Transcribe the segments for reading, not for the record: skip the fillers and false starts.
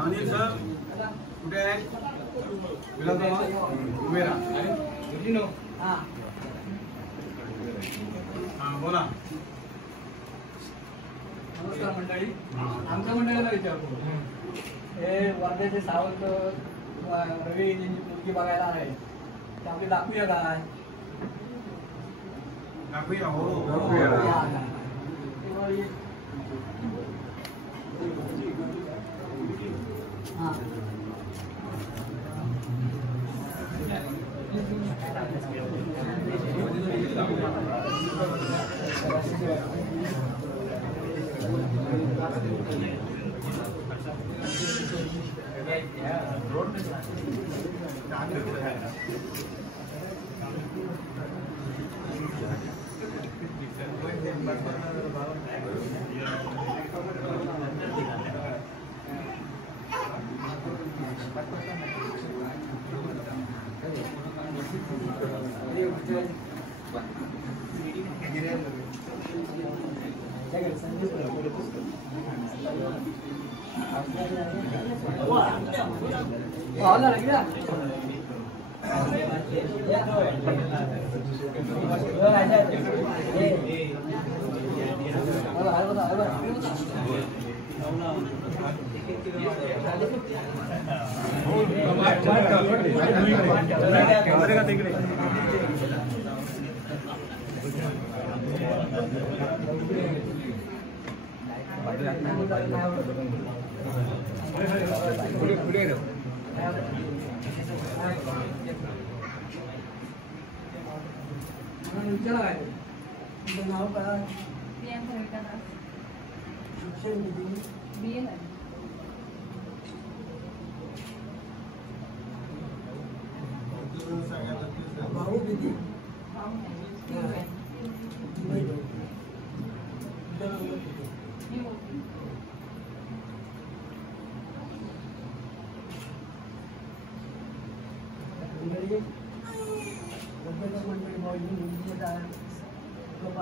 Anil sir कुठे आहे? उभे राहा. बोला. नमस्कार मंडळी. आमच्या मंडळीला विचारतो, हे वर्ध्याचे सावंत रवी यांची मुलगी बघायला आहे, ते आपली दाखवूया काय? दाखवूया. हो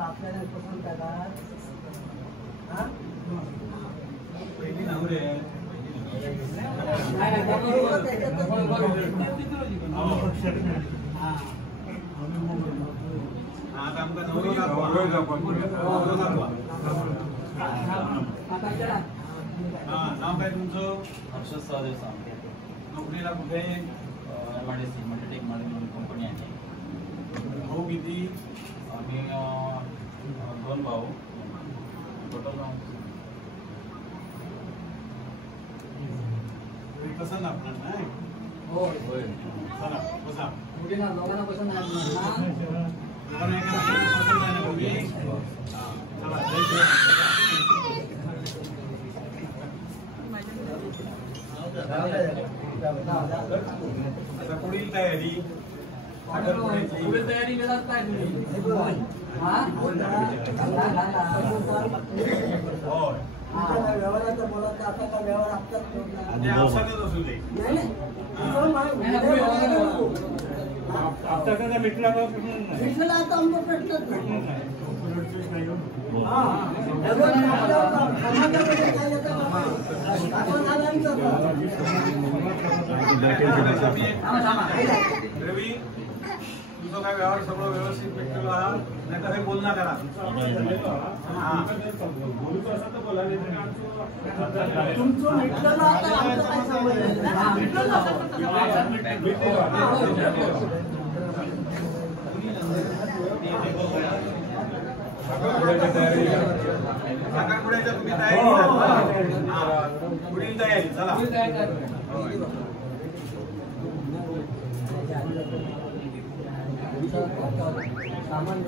आपल्याला पसंत करतात. नाव काय तुमचं? हर्षद सहदेव सामटे. नोकरीला कुठे? MIDC मल्टीटेक म्हणून कंपनी आहे. भाऊ किती? आम्ही 2 भाऊ. टोटल पसंत आपणार नाही. हो चला बसा. मुलींना दोघांना पसंत आहे. आता पुढील तयारी पुढील तयारी वेळात काय व्यवहाराचा बोलत आता का व्यवहार आपल्याच औषधच असू दे. भेटला आता आमचा प्रश्नच नाही. रवी तुझं काय व्यवहार सगळं व्यवस्थित भेटलेला नाही तर हे बोलणं करा. तुमचं भेटलं आता आमचं काय साखरपुड्याच्या तुम्ही तयारी पुढील तयारी चला. सामान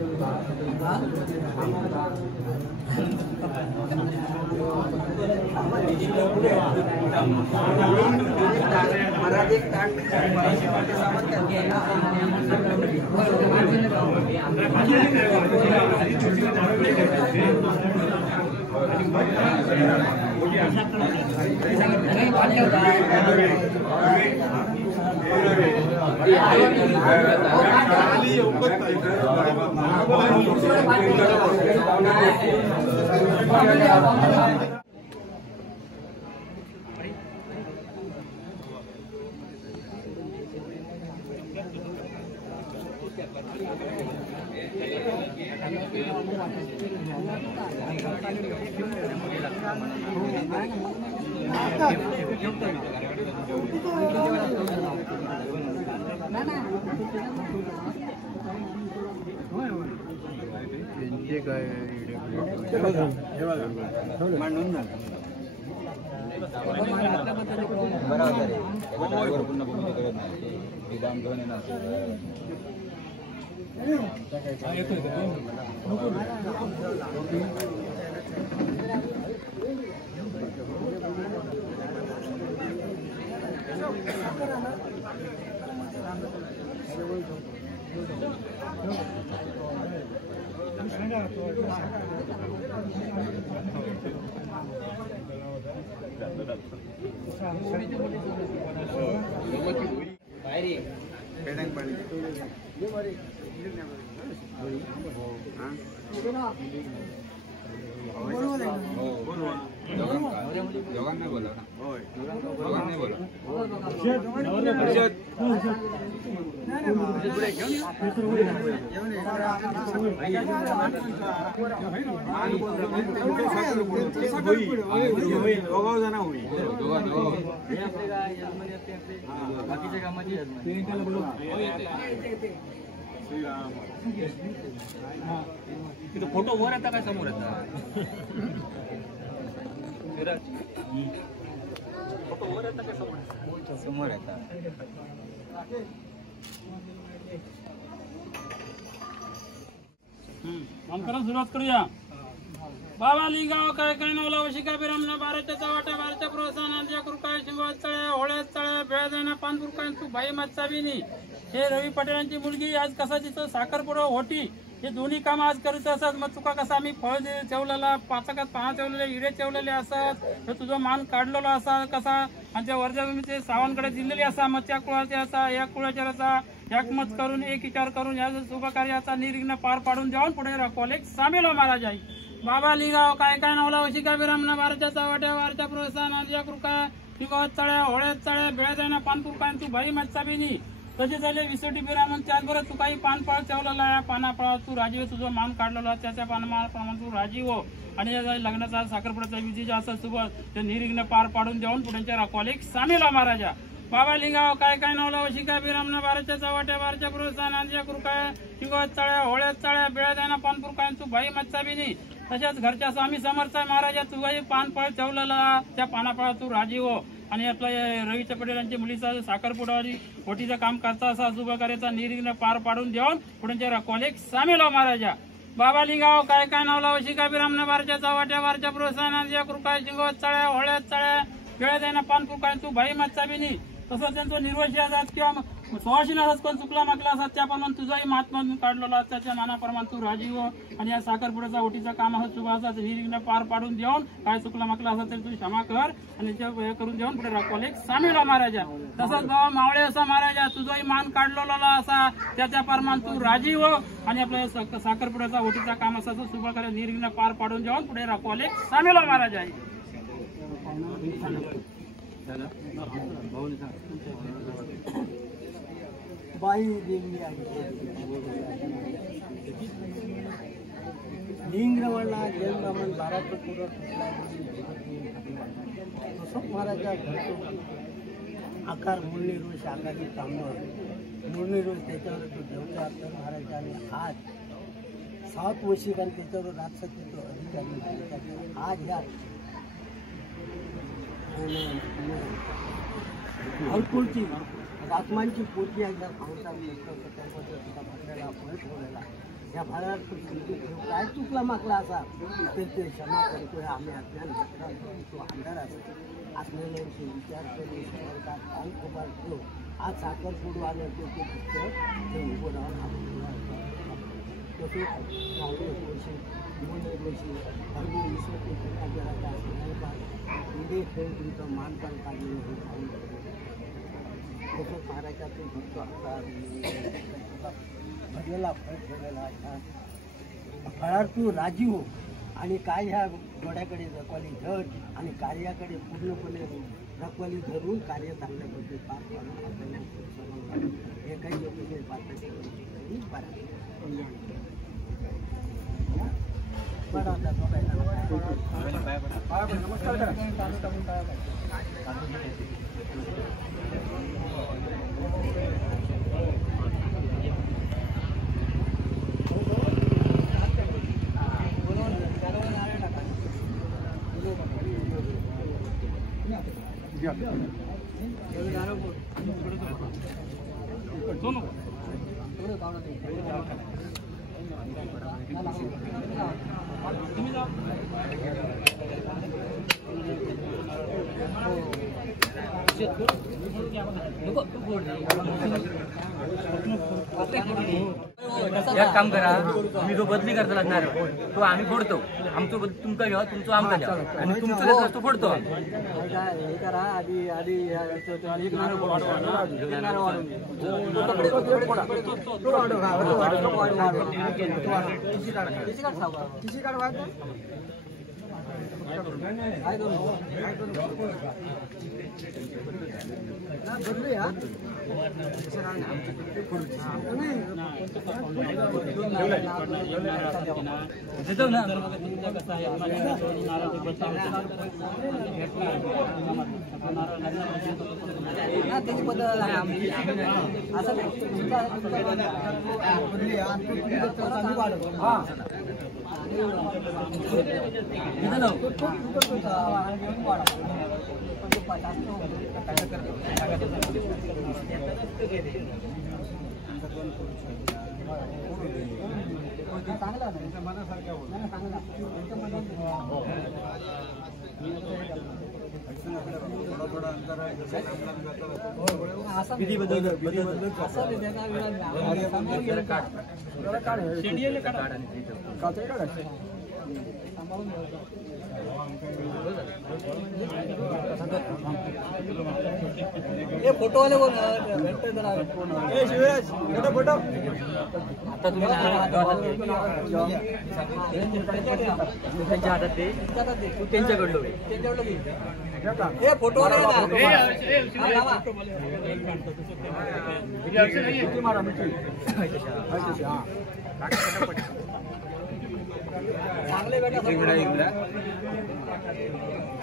फोटो वर येता काय समोर येता फोटो वर येता काय समोर येता नामकरण सुरुवात करूया. बाबा लिंगाव काय काय नवला वशिका बिरामना बाराच्या चवाट्या बाराच्या प्रोत्साहनाच्या कृपा शिंगवात चळ्या होळ्यात चळ्या बेळदाना पानपुरकान तू भाई मत्साबिनी हे रवी पटेलांची मुलगी आज कसा तिथं साखरपुडा होती हे दोन्ही काम आज करीत असत. मग तुका कसा आम्ही फळ ठेवलेला पाचकात पाहा ठेवलेले हिरे ठेवलेले असत हे तुझं मान काढलेला असा कसा आणि त्या वर्जाभूमीचे सावंतकडे दिलेली असा मग त्या कुळाचे असा या कुळाचाराचा एकमत करून एक विचार करून या शुभ कार्याचा निर्विघ्न पार पाडून देऊन पुढे राखवाल एक सामील हो महाराज आई. बाबा लिगाव काय काय नवला वशिका बिरामना बाराच्या चवाट्या वारच्या प्रोत्साहनाच्या कृपा शिंगावात चळ्या होळ्यात चळ्या बेळदाना पानपुरकान तू भाई मत्साबिनी तसे झाले विसोटी बिरामन त्याचबरोबर तू काही पानफळ ठेवलेला आहे पानाफळ तू राजीव तुझं मान काढलेला त्याच्या पानाप्रमाणे तू राजीव हो आणि या लग्नाचा साखरपुड्याचा विधी जो असं सोबत ते निर्विघ्न पार पाडून देऊन पुढे राखवाल एक सामील हो महाराजा. बाबा लिंगाव काय काय नवला वशिका बिरामना बाराच्या चवाट्या बाराच्या प्रोत्साहनाच्या कृपा शिंगावात चळ्या होळ्यात चळ्या बेळदाना पानपुरकान तू भाई मत्साबिनी तशाच घरच्या स्वामी समर्थ महाराजा तुझाही पानफळ ठेवलेला त्या पानाफळा तू राजीव हो आणि आपल्या रवीच्या पटेलांच्या मुलीचा साखरपुडावारी ओटीचं काम करता असा शुभ कार्याचा निर्विघ्न पार पाडून देऊन पुढे राखवाल एक सामील हो महाराजा. बाबा लिंगाव काय काय नवला वशिका बिरामना बाराच्या चवाट्या बाराच्या प्रोत्साहनाच्या कृपा शिंगावात चळ्या होळ्यात चळ्या बेळदाना पानपुरकान तू भाई मत्साबिनी तसंच त्यांचा निर्वशी असतात किंवा सुवासिनी असतात कोण चुकला मागला असतात त्याप्रमाणे तुझाही महात्मा काढलेला त्याच्या मानाप्रमाणे तू राजीव आणि या साखरपुड्याचा ओटीचं काम असं शुभ असतात निर्विघ्न पार पाडून देऊन काय चुकला मागला असतात तरी तू क्षमा कर आणि ते हे करून देऊन पुढे राखवाल एक सामील हो महाराजा. तसंच बाबा मावळे असा महाराजा तुझाही मान काढलेला असा त्याच्या प्रमाणे तू राजीव आणि आपल्या साखरपुड्याचा ओटीचा काम असा शुभ कार्य निर्विघ्न पार पाडून देऊन पुढे राखवाल एक सामील हो महाराजा. बाई देवी लिंगरवळला जयरामन बाराचं पुरं महाराजा आकार मुरली रोज आकाराची कामं मुरली रोज त्याच्यावर तो ठेवला तर महाराजांनी आज 7 वशिकांनी त्याच्यावर राजसत्तेचं अधिकारी आज ह्या हरकुळची आत्मांची पोटी एकदा भाऊचा त्यामध्ये सुद्धा भरलेला फळ ठेवलेला या फळात काय चुकला मागला असा तर ते क्षमा करतोय आम्ही अज्ञान घेतला तो अंधार असतो असलेल्यांचे विचार करून समोरचा पाऊल उभा ठेव आज साखरपुडू आलं ते पुस्तक ते उभं राहून तसेच गावडे गोष्टी मुंडे गोष्टी हरवी विश्वते जगाचा असं पुढे खेळ तुमचं मानपान काढलेलं हे खाऊन तसंच महाराजातून भक्त भरलेला फळ ठेवलेला असा फळार तू राजी हो आणि काय ह्या डोळ्याकडे रखवाली धर आणि कार्याकडे पूर्णपणे रखवाली धरून कार्य चांगल्या पद्धतीने पार पाडून आपल्याला हे काही योग्य पात्र बरं आता नमस्कार करा एक काम करा तुम्ही जो बदली करता लागणार तो आम्ही फोडतो आमचं तुमचा घ्या तुमचं आमचा घ्या आणि तुमचं घेतलं तो फोडतो हे करा आधी आधी एक नारळ बदलूया देतो ना त्याची बदल आहे आमची असं फोटो वाले कोण शिवराज फोटो आता तुम्ही त्यांच्या हातात ते तू त्यांच्याकडलो हे फोटो चांगले बेटा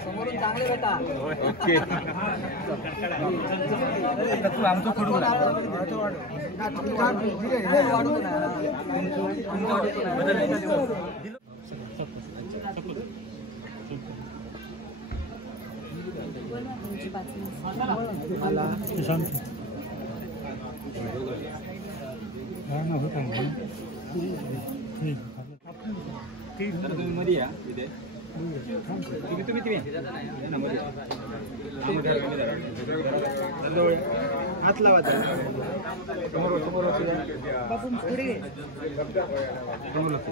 समोरून चांगले बेटा आता तू आमचं फोटो तुम्ही मध्ये या इथे तुम्ही हात लावायचा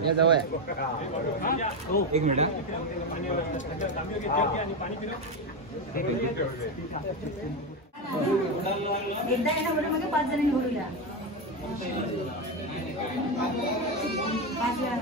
या जवळ एक मिनिट एकदा एका बरोबर 5 जण निवडून द्या 5 वेळा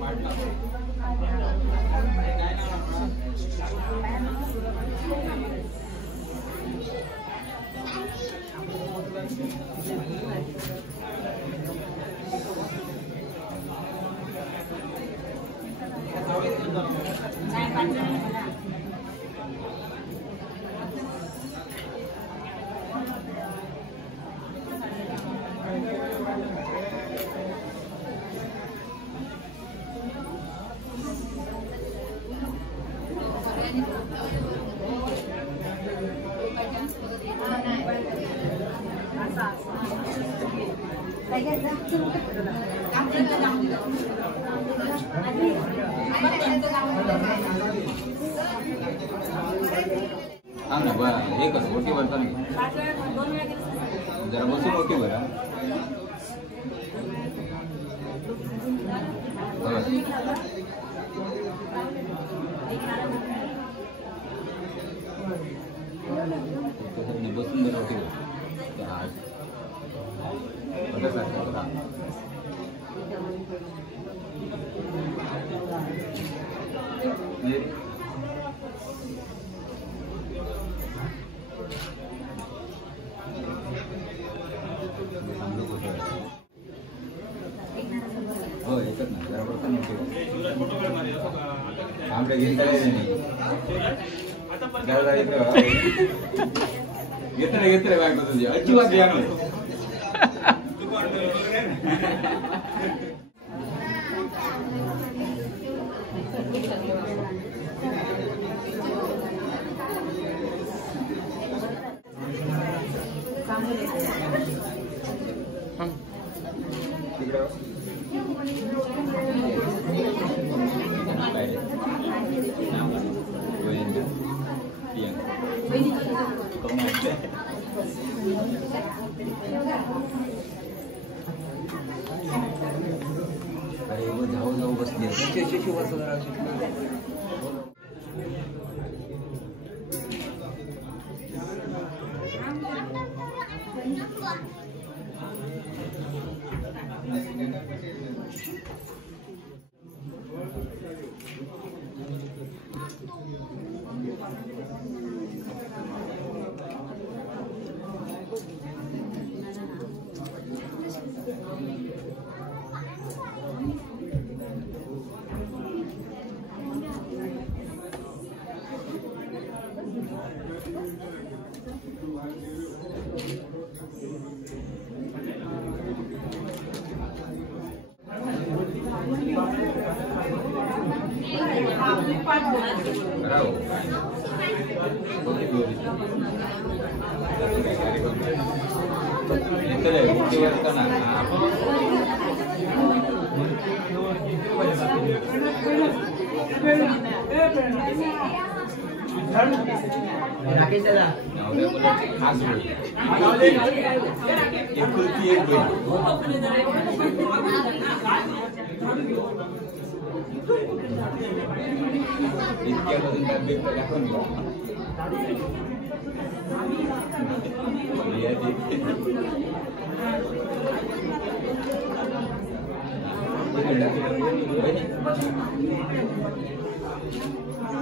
मांडला सांग ना बरं हे कसं ओके भरता नाही जरा बसून ओके भरा बसून जरा ओके भरा हो येतात ना जरा बसून आमच्या घेता घेतलं बायको तुझी अजिबात या नाही अरे वो जाऊ जाऊ बसली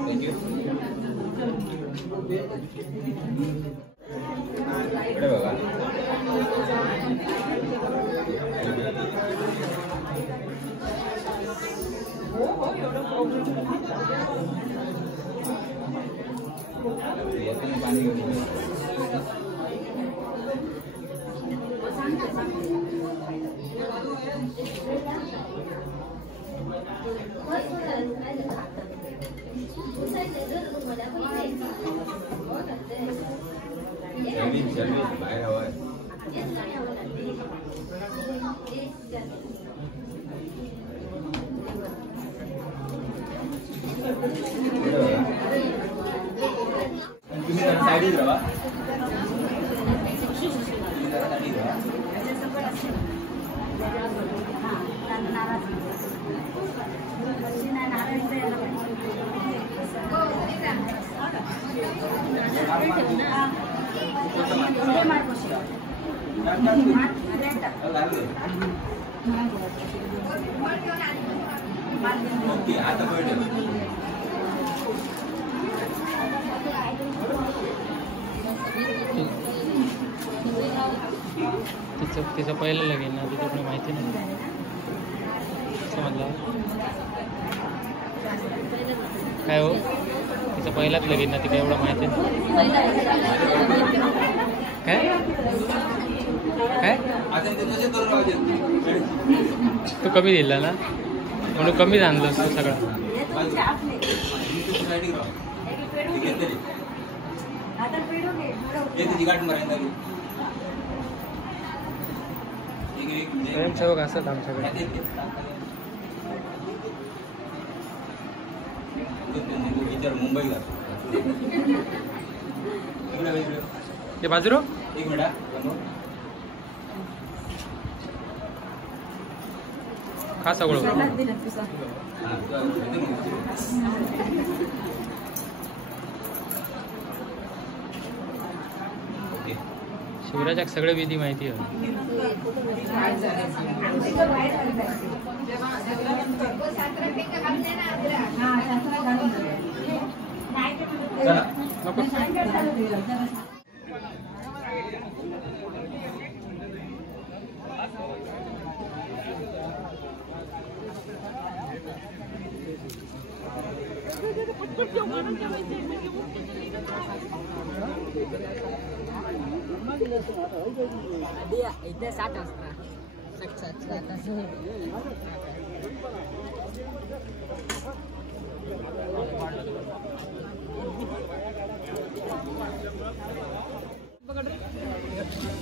Thank you. बाहेर हवा आहे तुम्ही साईडीत राहा ओके आता बैठ तिचं पहिलं लगीन ना तुझ्याकडे माहिती नाही समजलं काय हो तिचं पहिलाच लगीन ना तिला एवढं माहिती नाही काय काय तू कमी दिला ना म्हणून कमी आणलं तू सगळं स्वयंसेवक असत आमच्याकडे मुंबईला ते बाजूरो एक मिनिट खा सगळं शिवराजाक सगळं विधी माहिती आहे इथे 7 वाजता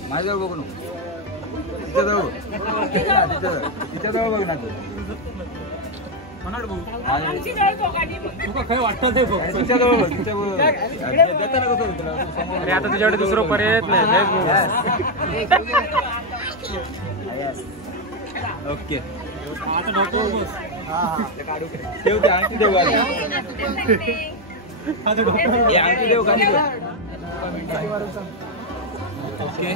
माझ्यावर बघू नको तिच्या जवळ बघ ना तू तुका काय वाटतं ते बघ तिच्या जवळ बघ अरे आता तुझ्याकडे दुसरं पर्याय नाही ओके आता डॉक्टर ठेवते आणखी देऊ आणखी देऊ का ओके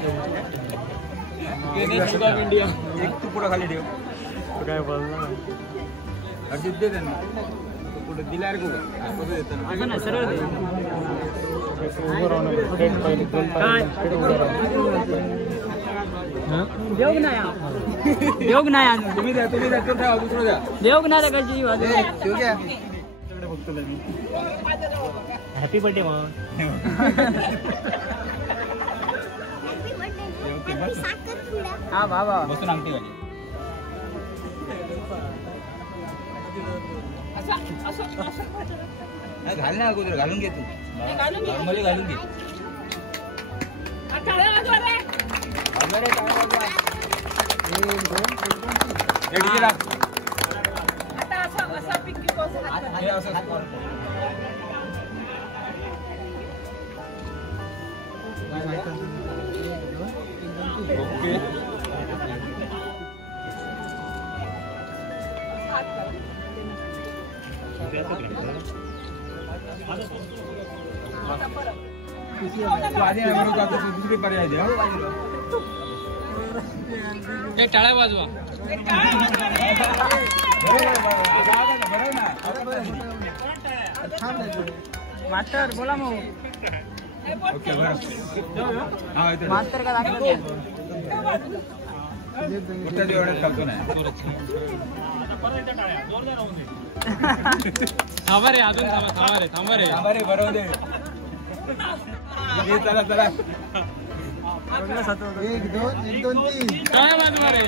इंडिया एक तू पुढं खाली ठेव काय बोलणार अर्जित दे त्यांना पुढे दिला रे गो देताना सरळ देव नाही तुम्ही द्या दुसरं द्या देव नाही कशी बघतो मी हॅपी बर्थडे मग हा बाबा बसून आणते गाडी घाल ना अगोदर घालून घे तू नॉर्मली घालून घे ओके दुसरी पर्याय द्या ते टाळ्या वाजवा मास्टर बोला मग ओके बरं मास्तर का दाखवतो कुठल्या एवढ्यात चालतो नाही थांबा रे अजून थांबा रे बरोबर दे चला चला 1 2 3 काय वाजवा रे